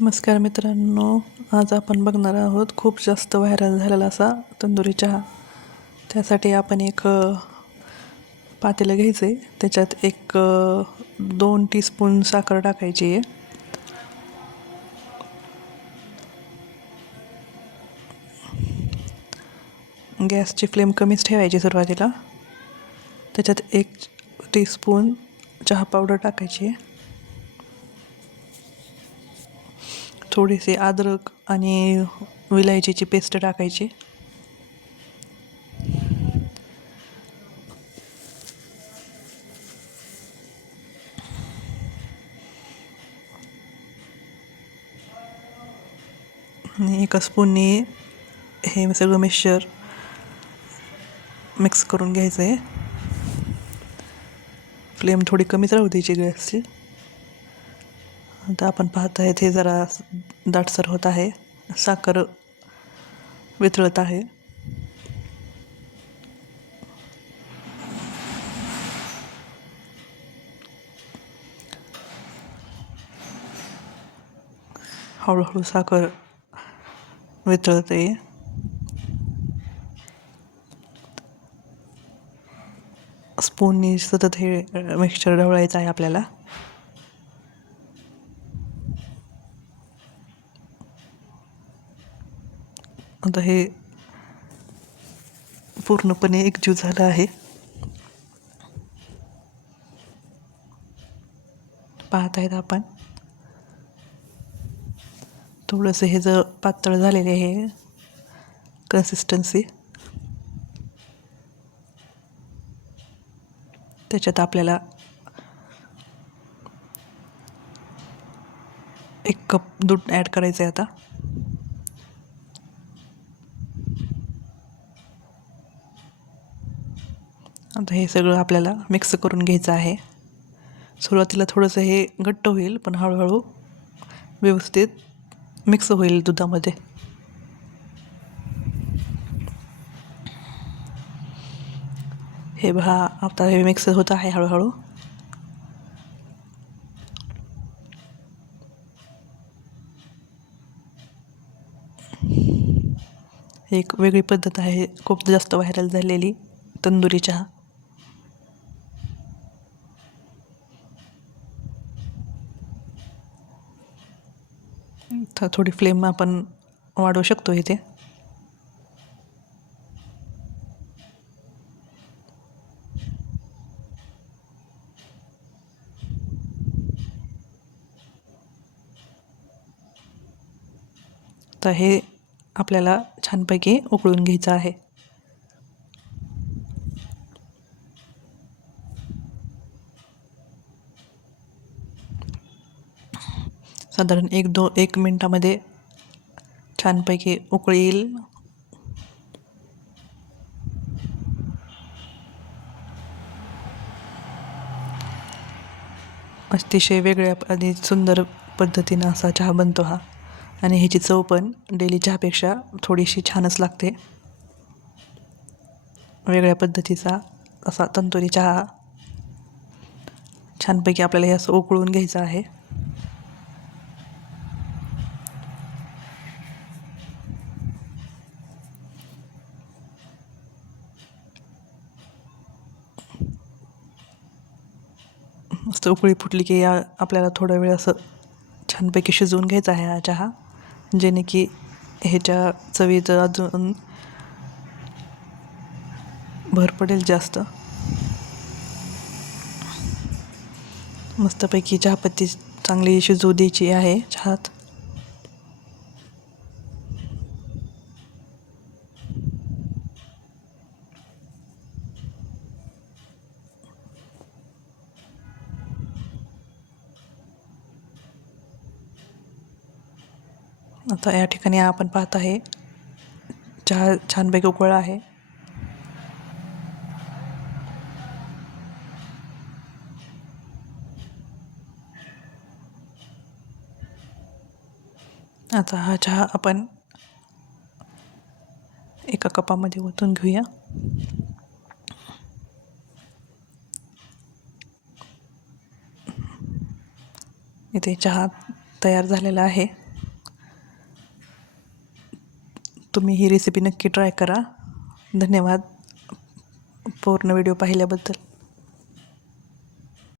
नमस्कार मित्रांनो, आज आपण बघणार आहोत खूप जास्त व्हायरल झालेला असा तंदुरी चहा. त्यासाठी आपण एक पातेलं घ्यायचं आहे. त्याच्यात एक 2 टीस्पून साखर टाकायची आहे. गॅसची फ्लेम कमीच ठेवायची सुरुवातीला. त्याच्यात 1 टीस्पून चहा पावडर टाकायची आहे. थोडीशी अद्रक आणि विलायचीची पेस्ट टाकायची. आणि एका स्पूनने हे सगळं मिक्सचर मिक्स करून घ्यायचं आहे. फ्लेम थोडी कमीच राहू द्यायची गॅसची. आता आपण पाहत आहेत हे जरा दाटसर होत आहे. साखर वितळत आहे. हळूहळू साखर वितळते. स्पूननी सतत हे मिक्सचर ढवळायचं आहे आपल्याला. आता हे पूर्णपणे एकजीव झालं आहे. पाहत आहेत आपण. थोडंसं हे जर पातळ झालेले आहे कन्सिस्टन्सी. त्याच्यात आपल्याला 1 कप दूध ॲड करायचं आहे. आता हे सगळं आपल्याला मिक्स करून घ्यायचं आहे. सुरुवातीला थोडंसं हे घट्ट होईल, पण हळूहळू व्यवस्थित मिक्स होईल दुधामध्ये. हे आता हे मिक्स होत आहे हळूहळू. एक वेगळी पद्धत आहे, खूप जास्त व्हायरल झालेली तंदुरी चहा. तर थोडी फ्लेम आपण वाढवू शकतो इथे. तर हे आपल्याला छानपैकी उकळून घ्यायचं आहे. साधारण 1 मिनटामध्ये छानपैकी उकळी येईल. अतिशय वेगळ्या आणि सुंदर पद्धतीनं असा चहा बनतो हा. आणि ह्याची चव पण डेली चहापेक्षा थोडीशी छानच लागते. वेगळ्या पद्धतीचा असा तंदुरी चहा छानपैकी आपल्याला हे असं उकळून घ्यायचं आहे. मस्त उकळी फुटली की आपल्याला थोडा वेळ असं छानपैकी शिजवून घ्यायचा आहे हा चहा, जेणे की ह्याच्या चवीचं अजून भर पडेल जास्त. मस्तपैकी चहापत्ती चांगली शिजवू द्यायची आहे चहात. आता या ठिकाणी आपण पाहत आहे चहा छानपैकी उकळला आहे. आता हा चहा आपण एका कपामध्ये ओतून घेऊया. इथे चहा तयार झालेला आहे. तुम्ही ही रेसिपी नक्की ट्राय करा. धन्यवाद पूर्ण व्हिडिओ पाहिल्याबद्दल.